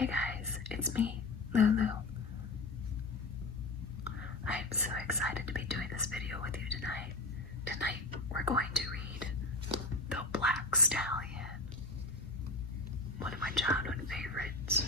Hey guys, it's me, Lulu. I'm so excited to be doing this video with you tonight. Tonight, we're going to read The Black Stallion, one of my childhood favorites.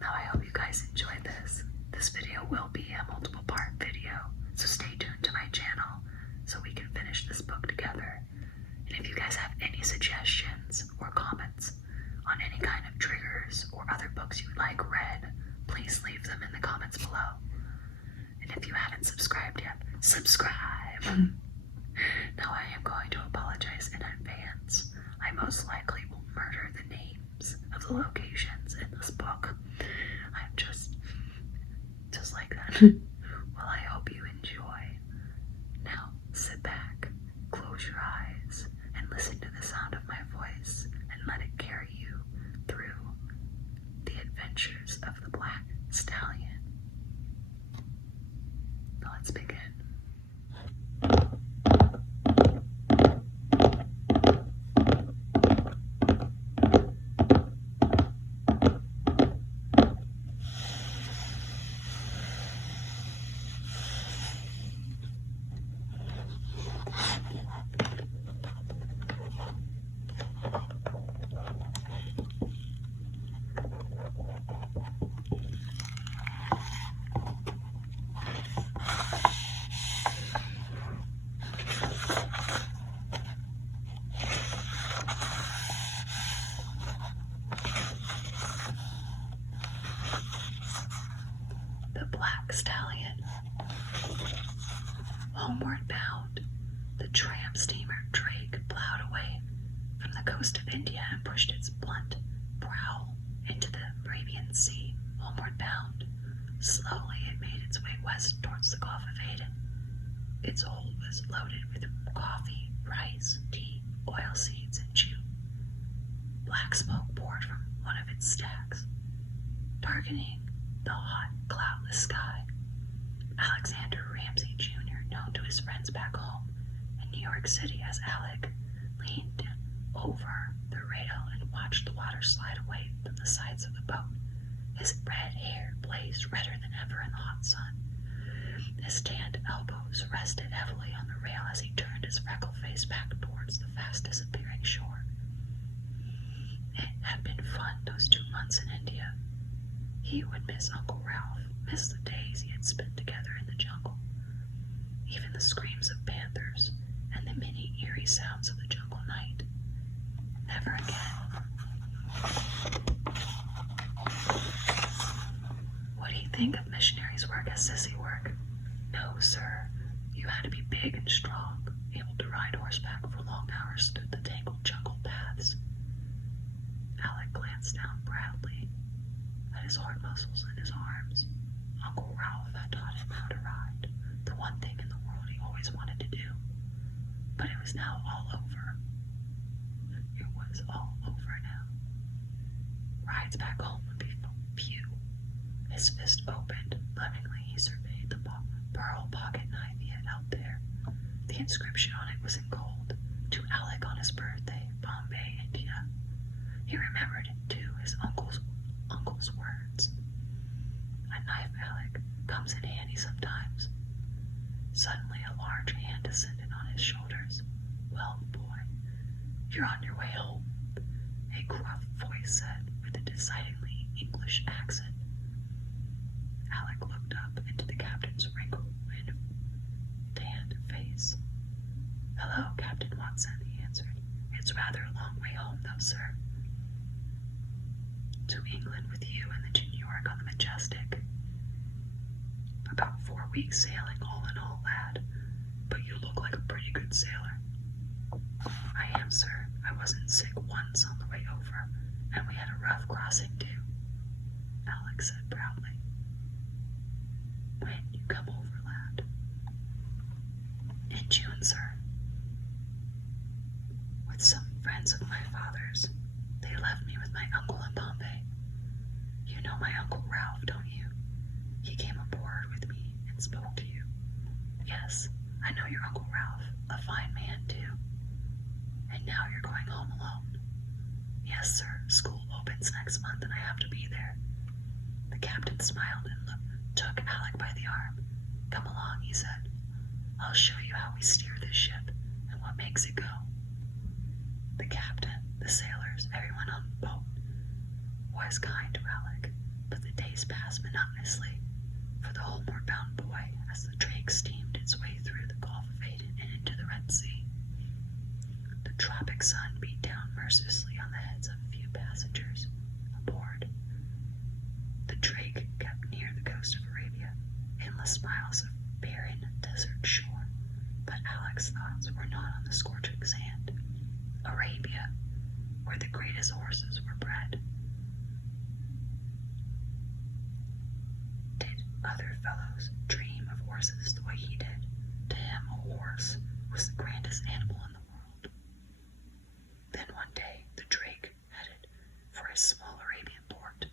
Now, I hope you guys enjoy this. This video will be a multiple part video, so stay tuned to my channel so we can finish this book together. And if you guys have any suggestions or comments on any kind of triggers or other books you would like read, please leave them in the comments below. And if you haven't subscribed yet, subscribe! Now I am going to apologize in advance. I most likely will murder the names of the locations in this book. I'm just like that. Well, I hope you enjoy. Now sit back, close your eyes, and listen to the sound of my voice and let it carry you through the adventures of the Black Stallion. Now let's begin. The Black Stallion. Homeward bound, the tramp steamer Drake plowed away from the coast of India and pushed its blunt prow into the Arabian Sea. Homeward bound, slowly it made its way west towards the Gulf of Aden. Its hold was loaded with coffee, rice, tea, oil seeds, and jute. Black smoke poured from one of its stacks, darkening the hot, cloudless sky. Alexander Ramsey Jr., known to his friends back home in New York City as Alec, leaned over the rail and watched the water slide away from the sides of the boat. His red hair blazed redder than ever in the hot sun. His tanned elbows rested heavily on the rail as he turned his freckled face back towards the fast disappearing shore. It had been fun those 2 months in India. He would miss Uncle Ralph, miss the days he had spent together in the jungle. Even the screams of panthers and the many eerie sounds of the jungle night. Never again. What do you think of missionaries' work as sissy work? No, sir. You had to be big and strong, able to ride horseback for long hours through the tangled jungle paths. Alec glanced down proudly at his hard muscles in his arms. Uncle Ralph had taught him how to ride, the one thing in the world he always wanted to do. But it was now all over. It was all over now. Rides back home would be few. His fist opened. Lovingly he surveyed the pearl pocket knife he had held there. The inscription on it was in gold. To Alec on his birthday, Bombay, India. He remembered it too, his uncle's words. A knife, Alec, comes in handy sometimes. Suddenly a large hand descended on his shoulders. Well, boy, you're on your way home, a gruff voice said with a decidedly English accent. Alec looked up into the captain's wrinkled and tanned face. Hello, Captain Watson, he answered. It's rather a long way home, though, sir. To England with you and then to New York on the Majestic. About 4 weeks sailing all in all, lad. But you look like a pretty good sailor. I am, sir. I wasn't sick once on the way over, and we had a rough crossing, too, Alec said proudly. When you come over, lad? In June, sir. With some friends of my father's. They left me with my uncle in Bombay. You know my Uncle Ralph, don't you? He came aboard with me and spoke to you. Yes, I know your Uncle Ralph, a fine man, too. And now you're going home alone. Yes, sir. School opens next month and I have to be there. The captain smiled and took Alec by the arm. Come along, he said. I'll show you how we steer this ship and what makes it go. The captain, the sailors, everyone on the boat was kind to Alec, but the days passed monotonously for the homeward-bound boy as the Drake steamed its way through the Gulf of Aden and into the Red Sea. The tropic sun beat down mercilessly on the heads of a few passengers aboard. The Drake kept near the coast of Arabia, endless miles of barren desert shore, but Alec's thoughts were not on the scorching sand. Arabia, where the greatest horses were bred. Did other fellows dream of horses the way he did? To him, a horse was the grandest animal in the world. Then one day, the Drake headed for a small Arabian port.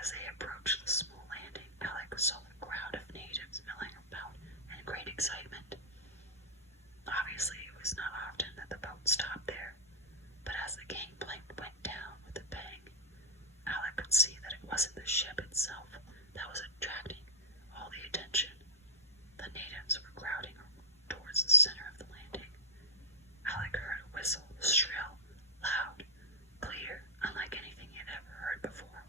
As they approached the small landing, Alec saw a crowd of natives milling about in great excitement. Obviously, it was not often that the boat stopped there, but as the gangplank went down with a bang, Alec could see that it wasn't the ship itself that was attracting all the attention. The natives were crowding towards the center of the landing. Alec heard a whistle, shrill, loud, clear, unlike anything he had ever heard before.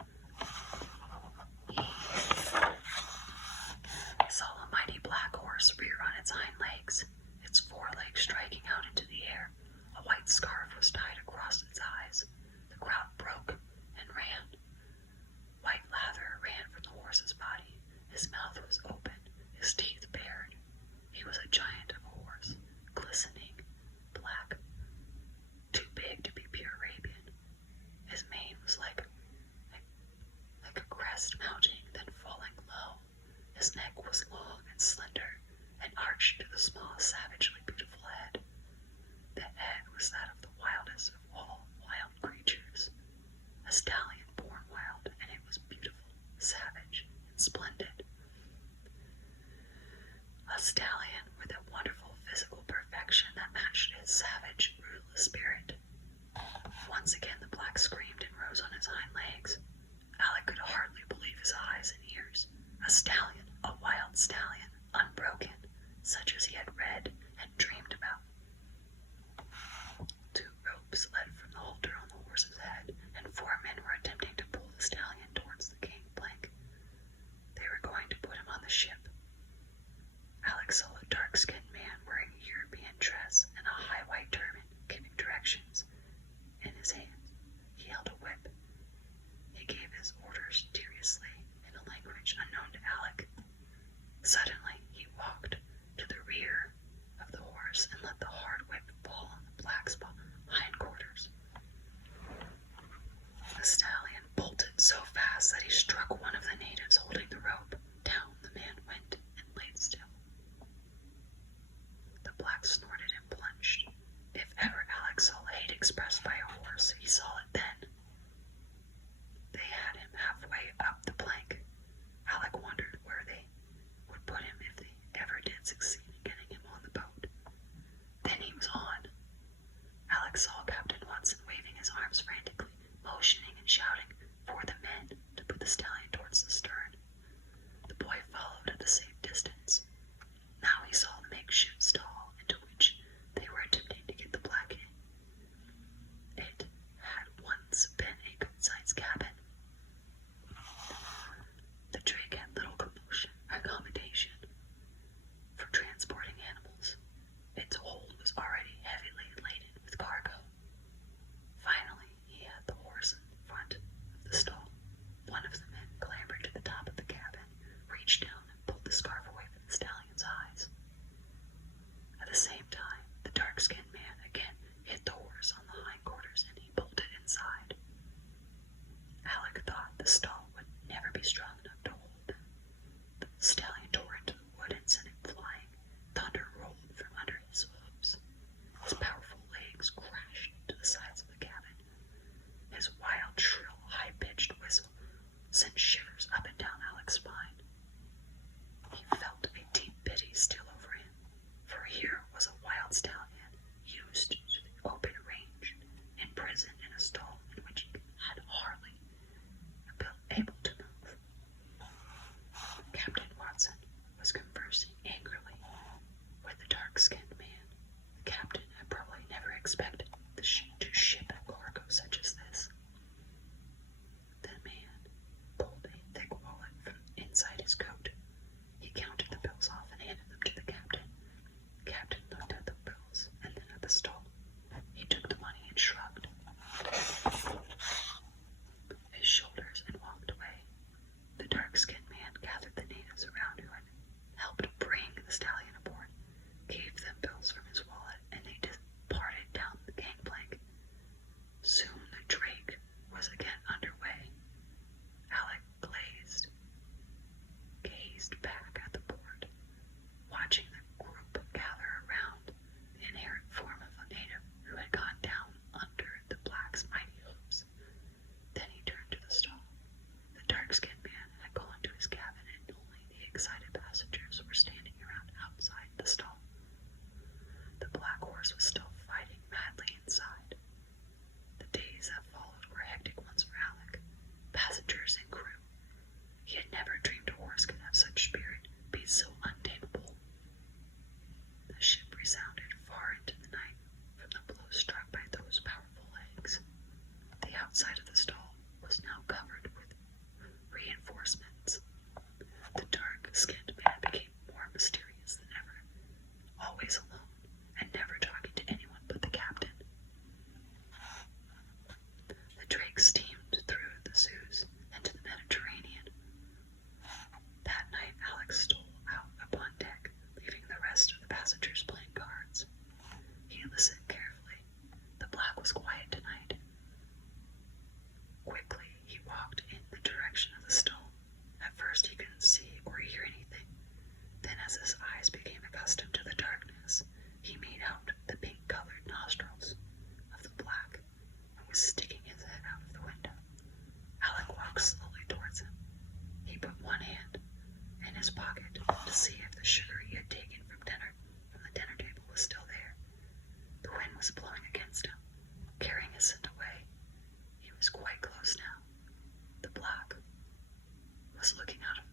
He saw a mighty black horse rear on its hind legs, its forelegs striking out into the air. A white scarf was tied across its eyes. The crowd broke and ran. White lather ran from the horse's body. His mouth was open, his teeth bared. He was a giant of a horse, glistening, black, too big to be pure Arabian. His mane was like a crest mounting, then falling low. His neck was long and slender, and arched to the small, savagely beautiful head. The head was that of the wildest of all wild creatures, a stallion born wild, and it was beautiful, savage, and splendid. A stallion with a wonderful physical perfection that matched his savage, ruthless spirit. Once again the black screamed and rose on his hind legs. Alec could hardly believe his eyes and ears. A stallion, a wild stallion, unbroken, such as he had read and dreamed about. 2 ropes led from the halter on the horse's head, and 4 men were attempting to pull the stallion towards the gangplank. They were going to put him on the ship. Alec saw a dark-skinned man wearing a European dress and a high white turban giving directions. In his hand, he held a whip. He gave his orders furiously in a language unknown to Alec. Suddenly, he walked to the rear of the horse and let the hard whip fall on the black's hindquarters. The stallion bolted so fast that he struck one of the natives holding the rope. Down the man went and laid still. The black snorted and plunged. If ever Alec saw hate expressed by a horse, he saw it then. They had him halfway up the plank. Alec wondered where they would put him if they ever did succeed in getting him on the boat. Then he was on. Alec saw Captain Watson waving his arms frantically, motioning and shouting for the men to put the stallion towards the stern. The boy followed at a safe distance. Now he saw the makeshift stall into which they were attempting to get the black in. It had once been a good-sized cabin. The Drake had little accommodation for transporting animals. Its hold was already heavily laden with cargo. Finally, he had the horse in front of the stall. One of the men clambered to the top of the cabin, reached down and pulled the scarf away from the stallion's eyes. At the same time, the dark-skinned man again hit the horse on the hindquarters and he bolted inside. Alec thought the stall would never be strong enough to hold them. The stallion tore into the wood and sent it flying. Thunder rolled from under his hooves. His powerful legs crashed to the sides of the cabin. His wild, shrill, high-pitched whistle sent shivers up and down Alec's spine. He felt a deep pity steal over him, for here was a wild stallion, used to the open range, imprisoned in a stall never dreamed a horse could have such spirit, be so untamable. The ship resounded far into the night from the blow struck by those powerful legs. The outside of the stall was now covered with reinforcements. The dark-skinned man became more mysterious than ever, always alone and never talking to anyone but the captain. The Drake steamed through the Suez into the Mediterranean. That night, Alex stole out upon deck, leaving the rest of the passengers playing cards. He listened carefully. The Black was quiet tonight. Quickly, he walked in the direction of the stone. At first, he couldn't see or hear anything. Then, as his eyes became accustomed to the darkness, he made out the pink-colored nostrils of the Black and was sticking his head out of the window. Alec walked slowly towards him. He put one hand in his pocket to see if the sugar he had taken from the dinner table was still there. The wind was blowing against him, carrying his scent away. He was quite close now. The Black was looking out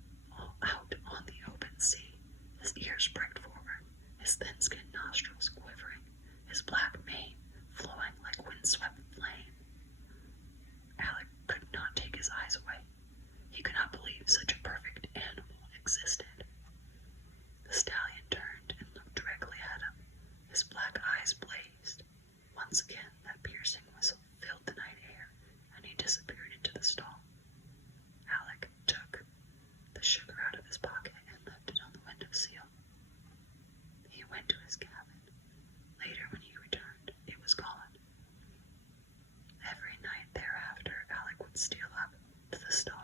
on the open sea, his ears pricked forward, his thin-skinned nostrils quivering, his black mane flowing like windswept flame. Alec could not take his eyes away. He could not believe such a perfect animal existed. The stallion turned and looked directly at him. His black eyes blazed. Once again, that piercing whistle filled the night air, and he disappeared into the stall. Alec took the sugar out of his pocket and left it on the window sill. He went to his cabin. Later, when he returned, it was gone. Every night thereafter, Alec would steal up to the stall